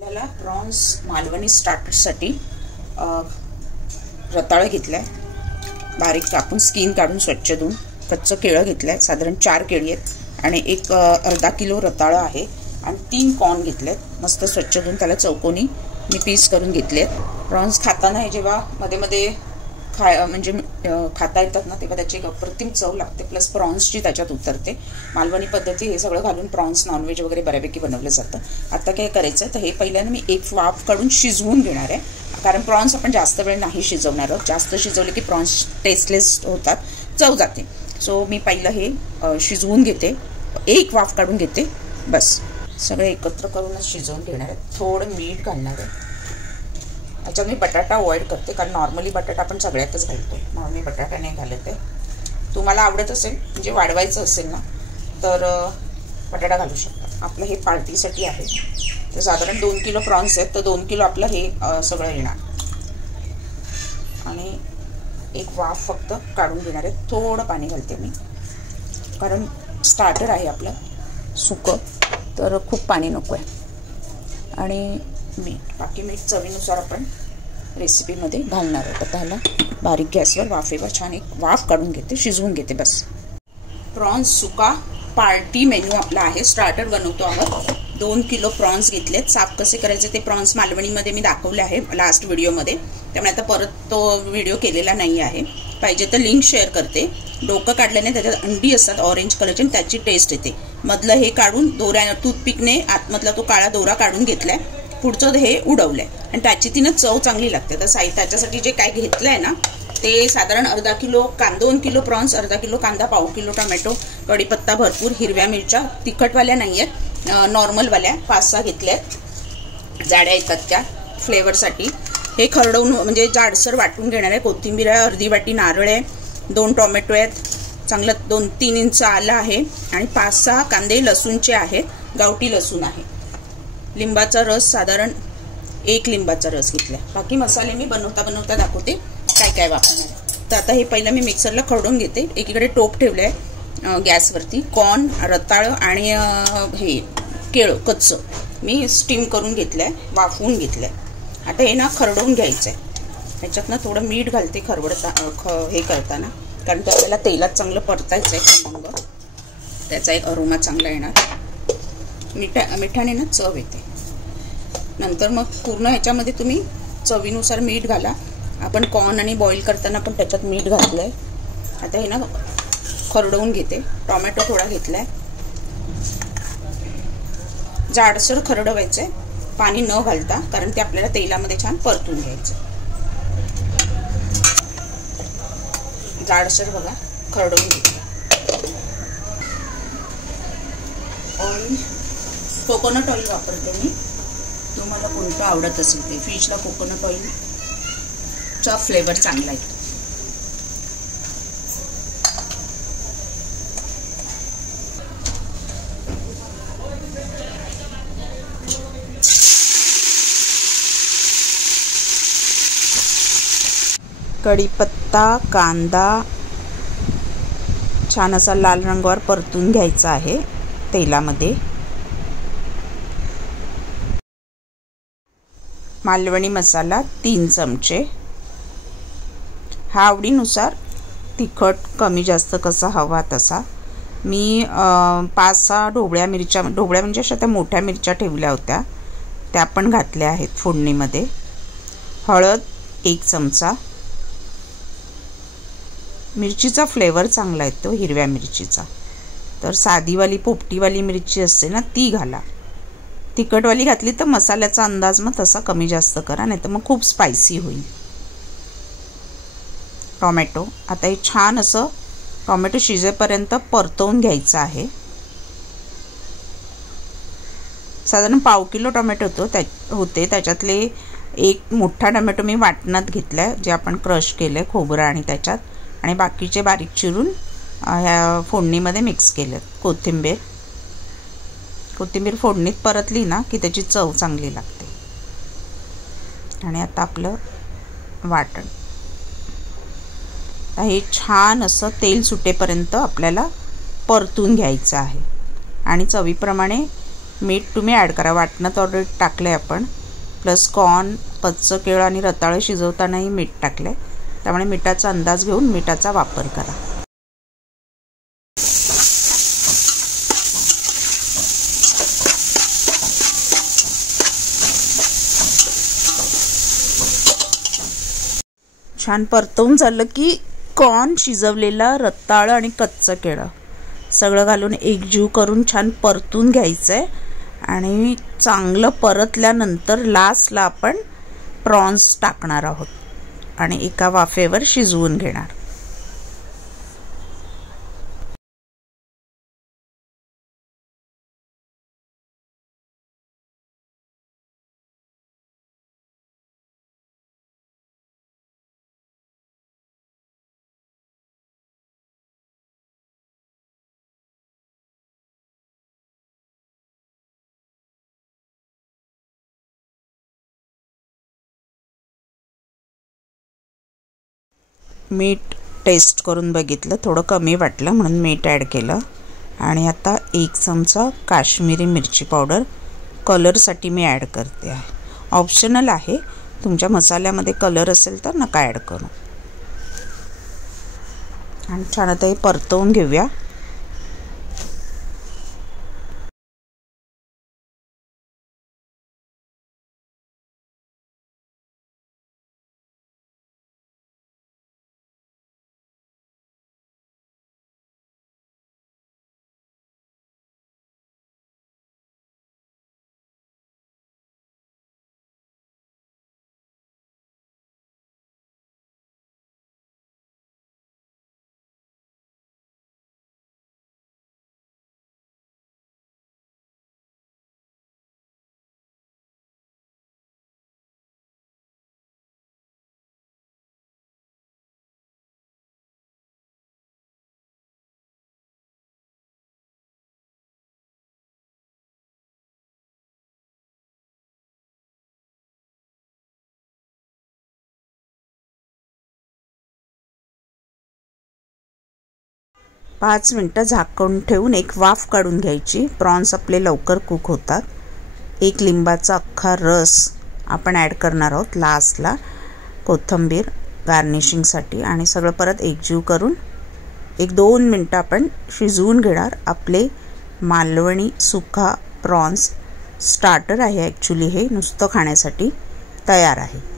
आपल्याला प्रॉन्स मालवणी स्टार्टरसाठी रताळं घेतलंय, बारीक कापून स्किन काढून स्वच्छ धुवून. कच्चं केळं घेतलंय, साधारण 4 केळी आहेत आणि एक अर्धा किलो रताळं आहे आणि 3 कॉर्न घेतलेत. मस्त स्वच्छ धुवून त्याला चौकोनी मी पीस करून घेतलेत. प्रॉन्स खाताना हे जेव्हा मध्ये मध्ये म्हणजे खाता येतात ना, तेव्हा त्याची एक अप्रतिम चव लागते. प्लस प्रॉन्सची त्याच्यात उतरते. मालवणी पद्धती हे सगळं घालून प्रॉन्स नॉनव्हेज वगैरे बऱ्यापैकी बनवलं जातं. आता काय करायचं तर हे पहिल्यांदा मी एक वाफ काढून शिजवून घेणार आहे, कारण प्रॉन्स आपण जास्त वेळ नाही शिजवणार आहोत. जास्त शिजवले की प्रॉन्स टेस्टलेस होतात, चव जाते. सो मी पहिलं हे शिजवून घेते, एक वाफ काढून घेते, बस. सगळे एकत्र करूनच शिजवून घेणार आहे. थोडं मीठ घालणार आहे. याच्यात मी बटाटा अवॉइड करते, कारण नॉर्मली बटाटा आपण सगळ्यातच घालतो, म्हणून मी बटाटा नाही घालत आहे. तुम्हाला आवडत असेल म्हणजे वाढवायचं असेल ना तर बटाटा घालू शकता. आपलं हे पार्टीसाठी आहे, तर साधारण 2 किलो प्रॉन्स आहेत, तर 2 किलो आपलं हे सगळं येणार. आणि एक वाफ फक्त काढून घेणार आहे. थोडं पाणी घालते मी, कारण स्टार्टर आहे आपलं सुकं, तर खूप पाणी नको आहे. आणि मीठ, बाकी मीठ चवीनुसार आपण रेसिपीमध्ये घालणार आहोत. आता ह्याला बारीक गॅसवर वाफेवर छान एक वाफ काढून घेते, शिजवून घेते, बस. प्रॉन्स सुका पार्टी मेन्यू आपला आहे. स्टार्टर बनवतो आहोत. 2 किलो प्रॉन्स घेतलेत. साफ कसे करायचे ते प्रॉन्स मालवणीमध्ये मी दाखवले आहे लास्ट व्हिडिओमध्ये, त्यामुळे आता परत तो व्हिडिओ केलेला नाही आहे. पाहिजे तर लिंक शेअर करते. डोकं काढल्याने त्याच्यात अंडी असतात ऑरेंज कलरची, आणि त्याची टेस्ट येते. मधलं हे काढून टूथपिकने आतमधला तो काळा दोरा काढून घेतलाय, पुढचं हे उडवलंय, आणि त्याची तिनं चव चांगली लागते. तर त्याच्यासाठी जे काय घेतलंय ना ते साधारण अर्धा किलो 2 किलो प्रॉन्स, अर्धा किलो कांदा, पाव किलो टोमॅटो, कढीपत्ता भरपूर, हिरव्या मिरच्या, तिखटवाल्या नाही आहेत, नॉर्मलवाल्या 5-6 घेतल्यात, जाड्या येतात त्या फ्लेवरसाठी. हे खरडवून म्हणजे जाडसर वाटून घेणार आहे. कोथिंबीर आहे, अर्धी वाटी नारळ आहे, 2 टोमॅटो आहेत, चांगलं 2-3 इंच आलं आहे, आणि 5-6 कांदे लसूणचे आहेत, गावठी लसूण आहे. लिंबाचा रस साधारण 1 लिंबाचा रस घेतला. बाकी मसाले मी बनवता दाखवते काय काय वापरणार. तर आता हे पहिलं मी मिक्सरला खरडून घेते. एकीकडे टोप ठेवलंय गॅसवरती. कॉर्न, रताळं आणि हे केळं कच्चं मी स्टीम करून घेतलंय, वाफवून घेतलंय. आता हे ना खरडवून घ्यायचंय. ह्याच्यात ना थोडं मीठ घालते हे करताना, कारण ते आपल्याला तेलात चांगलं परतायचं आहे खमंग, त्याचा एक अरोमा चांगला येणार. मिठाने ना चव येते. नंतर मग पूर्ण ह्याच्यामध्ये तुम्ही चवीनुसार मीठ घाला. आपण कॉर्न आणि बॉईल करताना पण त्याच्यात मीठ घातलंय. आता हे ना खरडवून घेते. टोमॅटो थोडा घेतलाय, जाडसर खरडवायचंय, पाणी न घालता, कारण ते आपल्याला तेलामध्ये छान परतून घ्यायचं. जाडसर बघा खरडवून घेतलं. ऑइल कोकोनट ऑइल वापरते मी, तुम्हाला कोणतं आवडत असेल ते. फिशला कोकोनट ऑइलचा फ्लेवर चांगला येतो. कढीपत्ता, कांदा छान असा लाल रंगावर परतून घ्यायचा आहे तेलामध्ये. मालवणी मसाला 3 चमचे. हा आवडीनुसार, तिखट कमी जास्त कसा हवा तसा. मी 5-6 ढोबळ्या म्हणजे अशा त्या मोठ्या मिरच्या ठेवल्या होत्या, त्या पण घातल्या आहेत फोडणीमध्ये. हळद 1 चमचा. मिरचीचा फ्लेवर चांगला येतो हिरव्या मिरचीचा, तर साधीवाली पोपटीवाली मिरची असते ना ती घाला. तिखटवाली घातली तर मसाल्याचा अंदाज मग तसा कमी जास्त करा, नाही तर मग खूप स्पायसी होईल. टोमॅटो, आता हे छान असं टोमॅटो शिजेपर्यंत परतवून घ्यायचं आहे. साधारण पाव किलो टोमॅटो होते, त्याच्यातले 1 मोठा टोमॅटो मी वाटणात घेतलाय, जे आपण क्रश केलंय खोबरं आणि त्याच्यात, आणि बाकीचे बारीक चिरून ह्या फोडणीमध्ये मिक्स केलं. कोथिंबीर फोडणीत परतली ना की त्याची चव चांगली लागते. आणि आता आपलं वाटण, हे छान असं तेल सुटेपर्यंत आपल्याला परतून घ्यायचं आहे. आणि चवीप्रमाणे मीठ तुम्ही ॲड करा, वाटणात ऑलरेडी टाकलं आहे आपण, प्लस कॉर्न, कच्चं केळं आणि रताळं शिजवतानाही मीठ टाकलं आहे, त्यामुळे मिठाचा अंदाज घेऊन मिठाचा वापर करा. छान परतवून झालं की कॉर्न, शिजवलेला रताळं आणि कच्चं केळं सगळं घालून एकजीव करून छान परतून घ्यायचं आहे. आणि चांगलं परतल्यानंतर लास्टला आपण प्रॉन्स टाकणार आहोत आणि एका वाफेवर शिजवून घेणार. मीठ टेस्ट करून बघितलं, थोडं कमी वाटलं म्हणून मीठ ॲड केलं. आणि आता 1 चमचा काश्मीरी मिरची पावडर कलरसाठी मी ॲड करते आहे. ऑप्शनल आहे, तुमच्या मसाल्यामध्ये कलर असेल तर नका ॲड करू. आणि छान आता हे परतवून घेऊया. पाच मिनटं झाकून ठेवून एक वाफ काढून घ्यायची. प्रॉन्स आपले लवकर कुक होतात. 1 लिंबाचा अख्खा रस आपण ॲड करणार आहोत लास्टला, कोथिंबीर गार्निशिंगसाठी. आणि सगळं परत एकजीव करून 1-2 मिनटं आपण शिजवून घेणार. आपले मालवणी सुका प्रॉन्स स्टार्टर आहे ॲक्च्युली, हे नुसतं खाण्यासाठी तयार आहे.